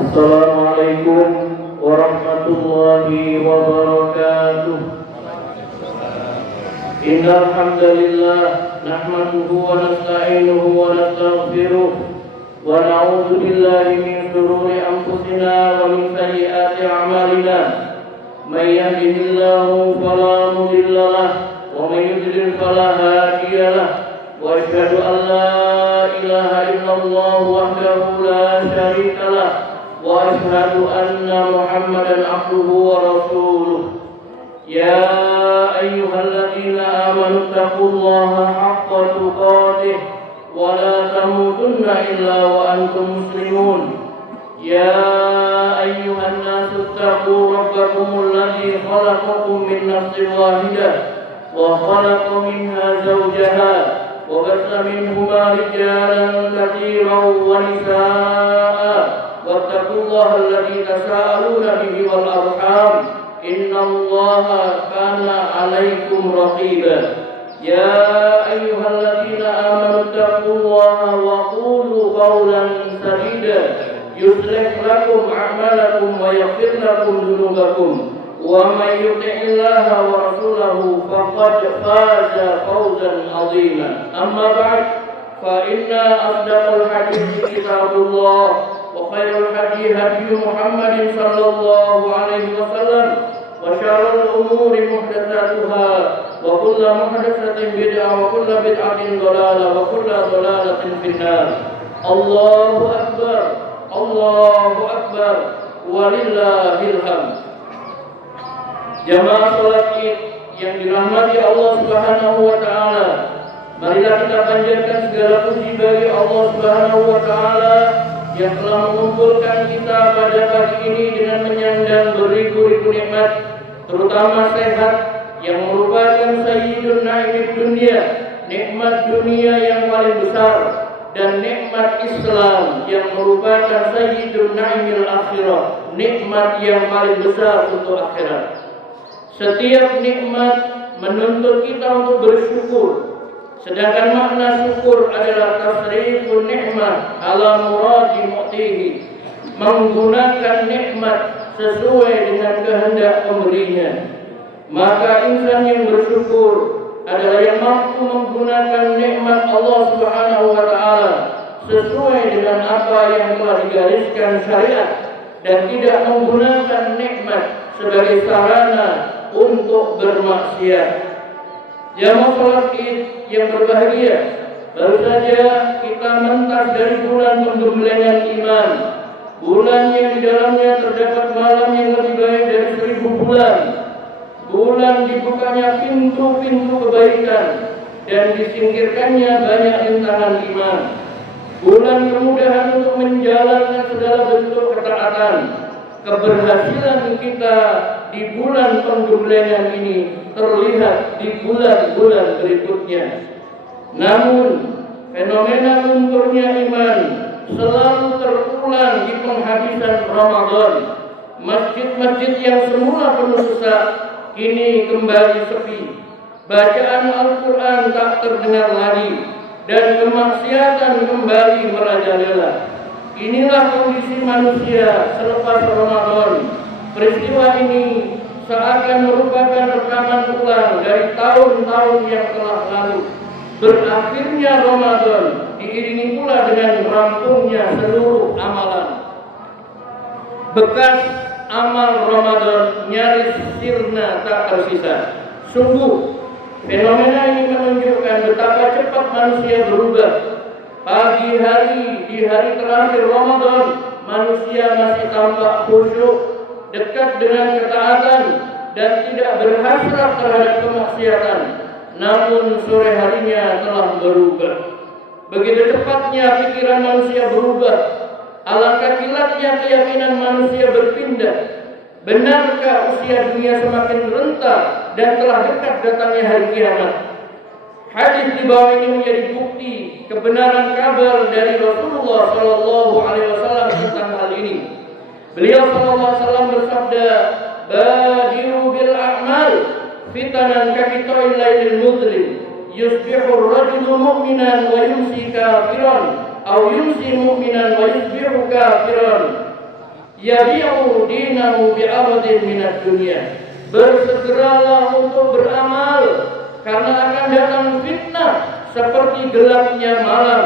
Assalamualaikum warahmatullahi wabarakatuh. Innal hamdalillah nahmaduhu wa nasta'inuhu wa nastaghfiruh wa na'udzu billahi min shururi anfusina wa min sayyiati a'malina. May yahdihillahu fala mudilla lahu wa may yudlil fala hadiya lahu. Wa asyhadu an la ilaha illallah wahdahu la syarika lahu wa asyhadu anna Muhammadan abduhu wa rasuluh. Ya ayyuhalladzina amanu taqullaha haqqa tuqatih wa la tamutunna illa wa antum muslimun. Ya ayyuhan nasu taqu rabbakumul ladzi khalaqakum min nafsin wahidah wa khalaqa minha zawjaha wa bassa minhuma rijalan katsiran wa nisaa'a wattaqullaha alladzi tasaaluna bihi wal arham innallaha kana 'alaikum raqiba. Ya ayyuhalladzina amanu taqullaha wa qulu qawlan sadida yuslih lakum a'malakum wa yaghfir lakum dhunubakum wa may yuti'illaha wa rasulahu faqad faza fawzan 'azima. Amma ba'd, fa inna asdaqal hadithi kitabullah wa khairul hadi hadi Muhammadin sallallahu alaihi wasallam wa syarrul umuri muhdatsatuha wa kullu muhdatsatin bid'ah wa kullu bid'atin dhalalah wa kullu dhalalatin finnar. Allahu akbar, Allahu akbar, walillahil hamd. Jamaah salat Id yang dirahmati Allah Subhanahu wa taala, marilah kita panjatkan segala puji bagi Allah Subhanahu wa taala yang telah mengumpulkan kita pada pagi ini dengan menyandang beribu-ribu nikmat, terutama sehat yang merupakan sayyidun na'imid dunia, nikmat dunia yang paling besar, dan nikmat Islam yang merupakan sayyidun na'imil akhirah, nikmat yang paling besar untuk akhirat. Setiap nikmat menuntut kita untuk bersyukur, sedangkan makna syukur adalah tasrifun nikmat ala muradi mu'tihi, menggunakan nikmat sesuai dengan kehendak pemberinya. Maka insan yang bersyukur adalah yang mampu menggunakan nikmat Allah Subhanahu wa taala sesuai dengan apa yang telah digariskan syariat dan tidak menggunakan nikmat sebagai sarana untuk bermaksiat. Jamaah salat Id yang berbahagia, baru saja kita mentas dari bulan penggemblengan iman, bulan yang di dalamnya terdapat malam yang lebih baik dari 1000 bulan, bulan dibukanya pintu-pintu kebaikan dan disingkirkannya banyak rintangan iman, bulan kemudahan untuk menjalankan segala bentuk ketaatan. Keberhasilan kita di bulan penggemblengan ini terlihat di bulan-bulan berikutnya. Namun fenomena lunturnya iman selalu terulang di penghabisan Ramadan. Masjid-masjid yang semula penuh sesak kini kembali sepi. Bacaan Al-Quran tak terdengar lagi dan kemaksiatan kembali merajalela. Inilah kondisi manusia selepas Ramadan. Peristiwa ini seakan merupakan rekaman ulang dari tahun-tahun yang telah lalu. Berakhirnya Ramadan diiringi pula dengan rampungnya seluruh amalan. Bekas amal Ramadan nyaris sirna tak tersisa. Sungguh, fenomena ini menunjukkan betapa cepat manusia berubah. Pagi hari di hari terakhir Ramadan, manusia masih tampak khusyuk, dekat dengan ketaatan dan tidak berhasrat terhadap kemaksiatan. Namun sore harinya telah berubah. Begitu cepatnya pikiran manusia berubah, alangkah kilatnya keyakinan manusia berpindah. Benarkah usia dunia semakin renta dan telah dekat datangnya hari kiamat? Hadis di bawah ini menjadi bukti kebenaran kabar dari Rasulullah Shallallahu Alaihi Wasallam tentang hal ini. Beliau Shallallahu Alaihi Wasallam bersabda, "Badiru bil a'mal fitanan kakitoil lailil muzlim, yusbihu ar-rajulu mu'minan wa yumsi kafiran, aw yumsi mu'minan wa yusbihu kafiran." yabi'u dinahu bi'aradin minad dunya. Bersegeralah untuk beramal, karena akan datang fitnah seperti gelapnya malam,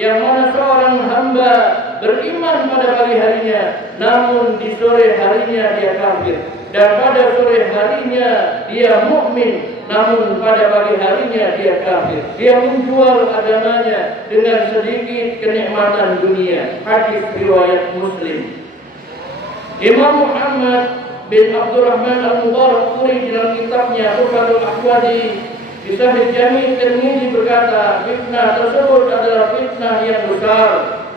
yang mana seorang hamba beriman pada pagi harinya, namun di sore harinya dia kafir, dan pada sore harinya dia mukmin, namun pada pagi harinya dia kafir. Dia menjual agamanya dengan sedikit kenikmatan dunia. Hadis riwayat Muslim. Imam Muhammad bin Abdurrahman Al-Mubarakfuri dalam kitabnya Tuhfatul Ahwadi di Sahih Jami' Tirmidzi berkata, fitnah tersebut adalah fitnah yang besar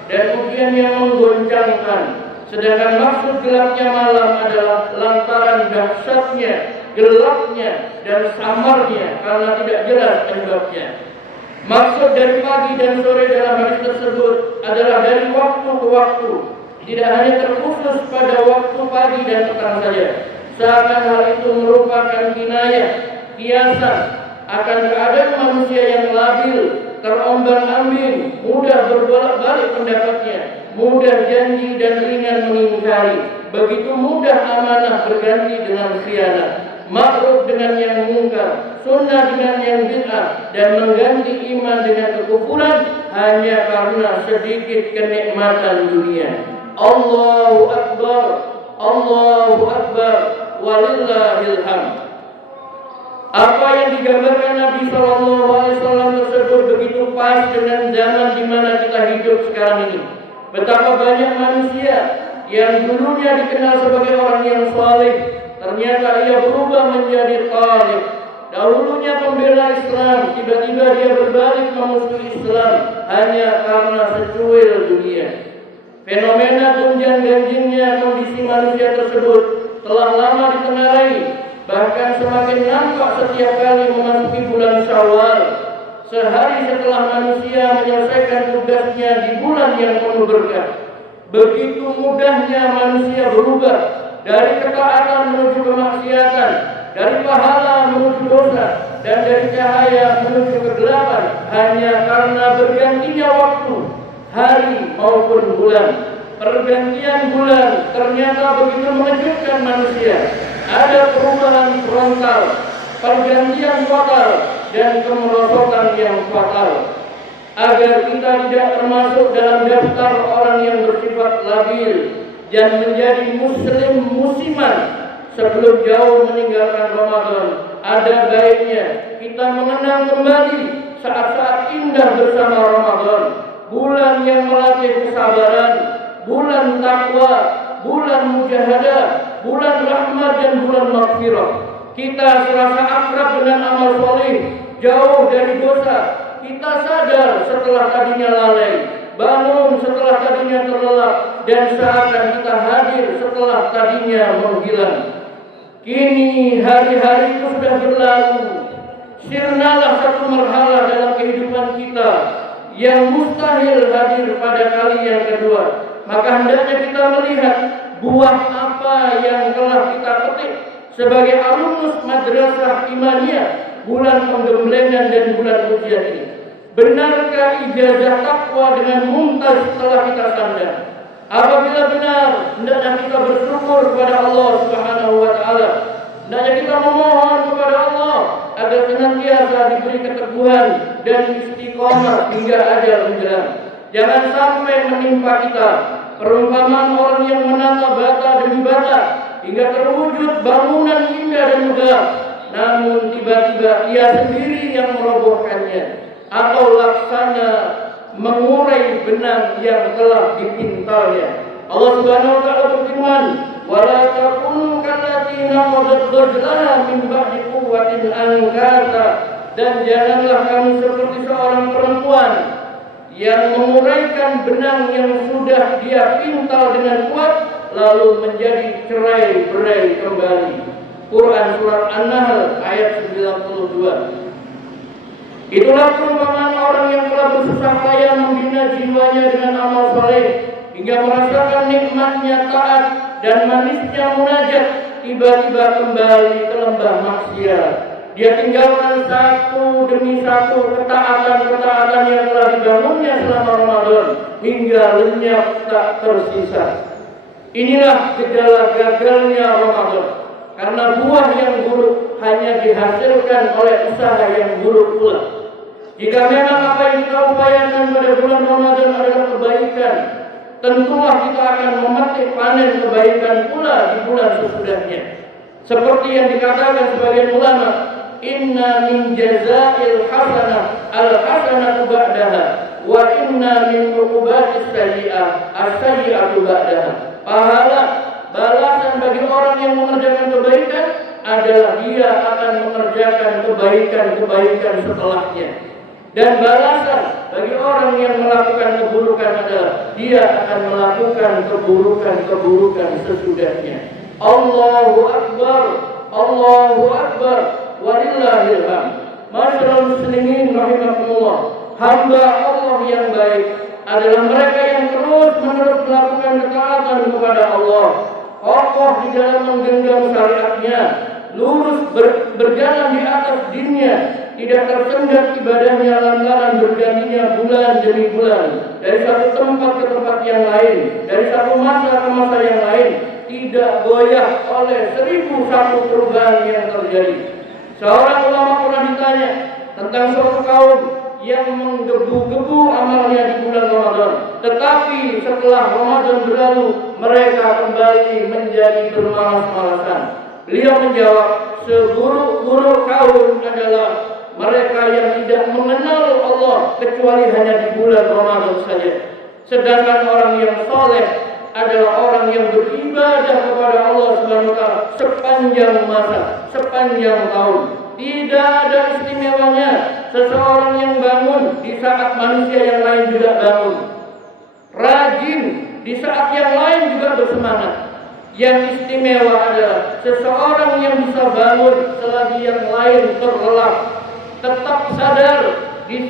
dan ujian yang menggoncangkan. Sedangkan maksud gelapnya malam adalah lantaran dahsyatnya, gelapnya dan samarnya karena tidak jelas penyebabnya. Maksud dari pagi dan sore dalam hadis tersebut adalah dari waktu ke waktu, tidak hanya terkhusus pada waktu pagi dan petang saja. Seakan hal itu merupakan kinayah, kiasan akan keadaan manusia yang labil, terombang-ambing, mudah berbolak-balik pendapatnya, mudah janji dan ringan mengingkari, begitu mudah amanah berganti dengan khianat, ma'ruf dengan yang mungkar, sunnah dengan yang bid'ah, dan mengganti iman dengan kekufuran hanya karena sedikit kenikmatan dunia. Allahu Akbar, Allahu Akbar, walillahil hamd. Apa yang digambarkan Nabi SAW tersebut begitu pas dengan zaman di mana kita hidup sekarang ini. Betapa banyak manusia yang dulunya dikenal sebagai orang yang saleh, ternyata ia berubah menjadi talib. Dahulunya pembela Islam, tiba-tiba dia berbalik memusuhi Islam hanya karena secuil dunia. Fenomena gonjang-ganjingnya kondisi manusia tersebut telah lama ditengarai, bahkan semakin nampak setiap kali memasuki bulan Syawal. Sehari setelah manusia menyelesaikan tugasnya di bulan yang penuh berkah, begitu mudahnya manusia berubah dari ketaatan menuju kemaksiatan, dari pahala menuju dosa, dan dari cahaya menuju kegelapan hanya karena bergantinya waktu, hari maupun bulan. Pergantian bulan ternyata begitu mengejutkan manusia. Ada perubahan frontal, pergantian total, dan kemerosotan yang fatal. Agar kita tidak termasuk dalam daftar orang yang bersifat labil dan menjadi muslim musiman sebelum jauh meninggalkan Ramadan, ada baiknya kita mengenang kembali saat-saat indah bersama Ramadan, bulan yang melatih kesabaran, bulan takwa, bulan mujahadah, bulan rahmat dan bulan maghfirah. Kita serasa akrab dengan amal soleh, jauh dari dosa. Kita sadar setelah tadinya lalai, bangun setelah tadinya terlelap, dan seakan kita hadir setelah tadinya menghilang. Kini hari-hari itu sudah berlalu. Sirnalah satu marhalah dalam kehidupan kita yang mustahil hadir pada kali yang kedua. Maka hendaknya kita melihat buah apa yang telah kita petik sebagai alumnus madrasah imaniyah bulan penggemblengan dan bulan ujian ini. Benarkah ijazah takwa dengan mumtaz telah kita sandang? Apabila benar, hendaknya kita bersyukur kepada Allah Subhanahu wa taala. Hendaknya kita memohon kepada Allah agar senantiasa diberi keteguhan dan istiqomah hingga ajal menjelang. Jangan sampai menimpa kita perumpamaan orang yang menata bata demi bata hingga terwujud bangunan indah dan megah, namun tiba-tiba ia sendiri yang merobohkannya, atau laksana mengurai benang yang telah dipintalnya. Allah Subhanahu wa taala berfirman, "Wa la takunu kallati naqadat ghazlaha min ba'di quwwatin ankata." Dan janganlah kamu seperti seorang perempuan yang menguraikan benang yang sudah dia pintal dengan kuat lalu menjadi cerai-berai kembali. Quran surat An-Nahl ayat 92. Itulah perumpamaan orang yang telah bersusah payah membina jiwanya dengan amal saleh hingga merasakan nikmatnya taat dan manisnya munajat, tiba-tiba kembali ke lembah maksiat. Dia tinggalkan satu demi satu ketaatan-ketaatan yang telah dibangunnya selama Ramadan hingga lenyap tak tersisa. Inilah gejala gagalnya Ramadan. Karena buah yang buruk hanya dihasilkan oleh usaha yang buruk pula. Jika memang apa yang kita upayakan pada bulan Ramadan adalah kebaikan, tentulah kita akan memetik panen kebaikan pula di bulan sesudahnya. Seperti yang dikatakan sebagian ulama, inna min jazail hasanah al-hasanatu ba'daha wa inna min uqubatis sayyi'ah as-sayyi'atu ba'daha. Pahala balasan bagi orang yang mengerjakan kebaikan adalah dia akan mengerjakan kebaikan-kebaikan setelahnya. Dan balasan bagi orang yang melakukan keburukan adalah dia akan melakukan keburukan-keburukan sesudahnya. Allahu Akbar, Allahu Akbar, walillahil hamd. Masyaallah muslimin rahimakumullah. Hamba Allah yang baik adalah mereka yang terus-menerus melakukan ketaatan kepada Allah, kokoh di dalam menggenggam syariatnya, lurus berjalan di atas dinnya, tidak tersendat ibadahnya lantaran bergantinya bulan demi bulan, dari satu tempat ke tempat yang lain, dari satu masa ke masa yang lain, tidak goyah oleh 1001 perubahan yang terjadi. Seorang ulama pernah ditanya tentang suatu kaum yang menggebu-gebu amalnya di bulan Ramadan, tetapi setelah Ramadan berlalu mereka kembali menjadi bermalas-malasan. Beliau menjawab, seburuk-buruk kaum adalah mereka yang tidak mengenal Allah kecuali hanya di bulan Ramadan saja. Sedangkan orang yang soleh adalah orang yang beribadah kepada Allah SWT sepanjang masa, sepanjang tahun. Tidak ada istimewanya seseorang yang bangun di saat manusia yang lain juga bangun, rajin di saat yang lain juga bersemangat. Yang istimewa adalah seseorang yang bisa bangun selagi yang lain terlelap, tetap sadar di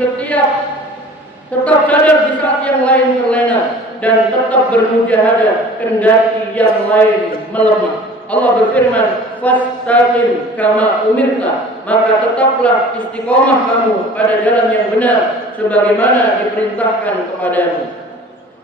saat yang lain terlena, dan tetap bermujahadah kendati yang lain melemah. Allah berfirman, fastaqim kama umirta, maka tetaplah istiqomah kamu pada jalan yang benar sebagaimana diperintahkan kepadamu.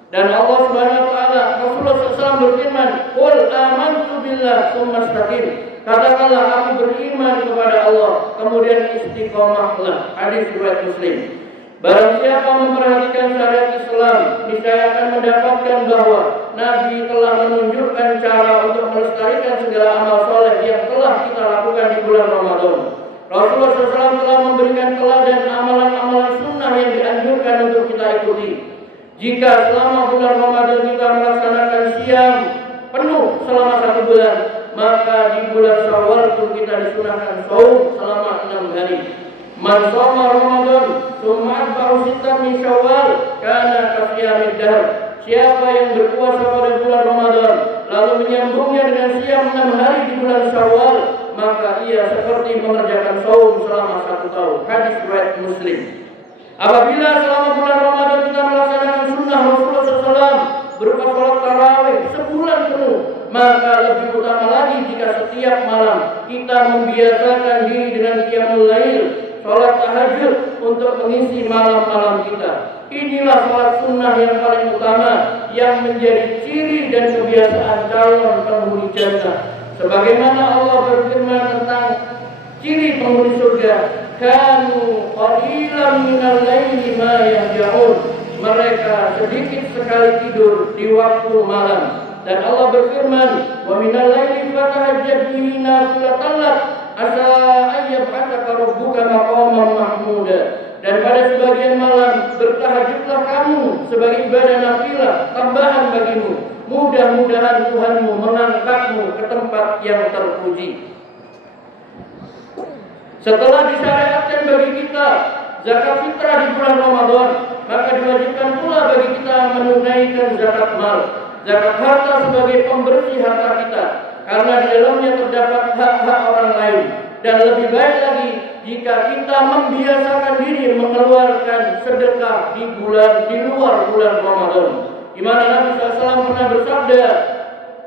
Dan Allah Subhanahu wa taala, Rasulullah SAW berfirman, qul amantu billah tsumma istaqim, katakanlah aku beriman kepada Allah kemudian istiqomahlah. Hadis riwayat Muslim. Barang siapa memperhatikan syariat Islam, niscaya akan mendapatkan bahwa Nabi telah menunjukkan cara untuk melestarikan segala amal soleh yang telah kita lakukan di bulan Ramadan. Rasulullah SAW telah memberikan teladan amalan-amalan sunnah yang dianjurkan untuk kita ikuti. Jika selama bulan Ramadan kita melaksanakan siam penuh selama 1 bulan, maka di bulan Syawal itu kita disunahkan saum selama 6 hari. Man shoma Ramadan tsumma atba'ahu sittan min Syawal kana kasiyamid dahr. Siapa yang berpuasa pada bulan Ramadan lalu menyambungnya dengan siam 6 hari di bulan Syawal, maka ia seperti mengerjakan saum selama 1 tahun. Hadis riwayat Muslim. Apabila selama bulan Ramadan kita melaksanakan sunnah Rasulullah SAW berupa sholat tarawih sebulan penuh, maka lebih utama lagi jika setiap malam kita membiasakan diri dengan qiyamul lail, sholat tahajud untuk mengisi malam-malam kita. Inilah sholat sunnah yang paling utama yang menjadi ciri dan kebiasaan calon penghuni jannah. Sebagaimana Allah berfirman tentang ciri penghuni surga, kanu qalilan minal laili ma yahjaun. Mereka sedikit sekali tidur di waktu malam. Dan Allah berfirman, wa minal laili fatahajjad bihi nafilatan lak asa ayyab'atsaka rabbuka maqaman mahmuda. Dan pada sebagian malam bertahajudlah kamu sebagai ibadah nafilah tambahan bagimu. Mudah-mudahan Tuhanmu mengangkatmu ke tempat yang terpuji. Setelah disyariatkan bagi kita zakat fitrah di bulan Ramadan, maka diwajibkan pula bagi kita menunaikan zakat mal, zakat harta sebagai pembersih harta kita, karena di dalamnya terdapat hak-hak orang lain. Dan lebih baik lagi jika kita membiasakan diri mengeluarkan sedekah di luar bulan Ramadan. Di mana Nabi SAW pernah bersabda,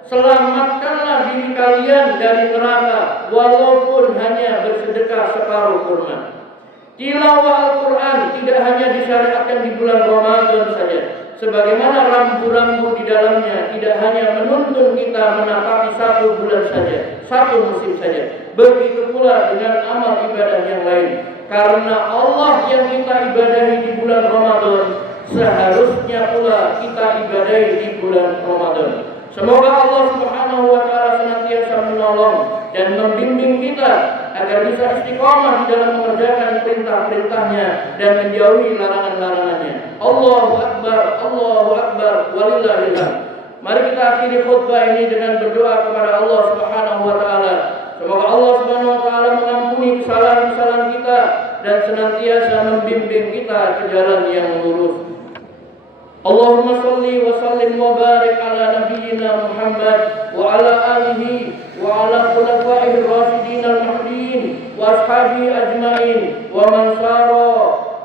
selamatkanlah diri kalian dari neraka walaupun hanya bersedekah separuh kurma. Tilawah Al-Quran tidak hanya disyariatkan di bulan Ramadan saja. Sebagaimana rambu-rambu di dalamnya tidak hanya menuntun kita menapaki satu bulan saja, satu musim saja. Begitu pula dengan amal ibadah yang lain. Karena Allah yang kita ibadahi di bulan Ramadan, seharusnya pula kita ibadahi di bulan Ramadan. Semoga Allah Subhanahu wa Ta'ala senantiasa menolong dan membimbing kita agar bisa istiqomah di dalam mengerjakan perintah-perintahnya dan menjauhi larangan-larangannya. Allahu Akbar, walillahil hamd. Mari kita akhiri khutbah ini dengan berdoa kepada Allah Subhanahu wa Ta'ala. Semoga Allah Subhanahu wa Ta'ala mengampuni kesalahan-kesalahan kita dan senantiasa membimbing kita ke jalan yang lurus. Allahumma salli wa sallim wa barik ala nabiyyina Muhammad wa ala alihi wa ala khulafaihi ar-rasyidin al-mahdiyyin wa ashabihi ajma'in wa man sara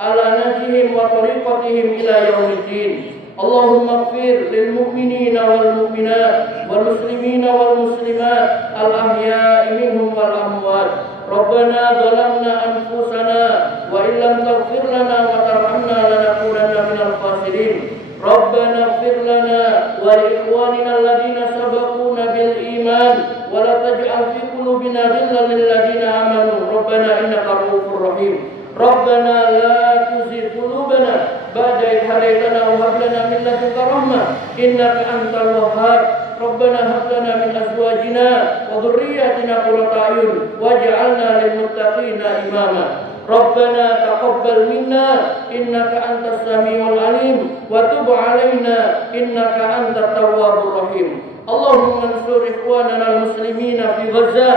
ala nahjihim wa tariqatihim ila yaumiddin. Allahumma ighfir lil mu'minina wal mu'minat wal muslimina wal muslimat al-ahya'i minhum wal amwat. Rabbana zalamna anfusana wa illam taghfir lana wa tarhamna lanakunanna minal khasirin. Rabbana ighfir lana wa li ikhwanina alladhina sabaquna bil iman wa la taj'al fi qulubina ghillan lil ladzina amanu rabbana innaka ra'ufur rahim. Rabbana la tuzigh qulubana ba'da idh hadaytana wa hab lana min ladunka rahmah innaka antal wahhab. Rabbana hab lana min azwajina wa dhurriyyatina qurrata a'yun waj'alna lil muttaqina imama. Rabbana taqabbal minna innaka antas samiul alim wa tub 'alaina innaka antat tawwabur rahim. Allahumma ansur ikhwanana al-muslimina fi Gaza.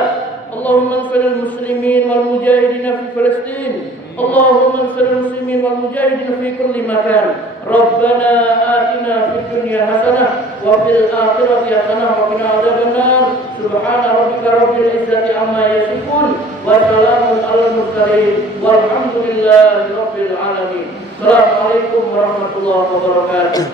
Allahumma ansur al-muslimin wal mujahidin fi Palestin. Allahumma ansur al-muslimin wal mujahidin fi kulli makan. Rabbana atina fid dunya hasanah wa fil akhirati hasanah wa qina adzabannar. Subhana rabbika rabbil izzati amma yasifun wa salamun alal mursalin walhamdulillahi rabbil alamin. Assalamualaikum warahmatullahi wabarakatuh.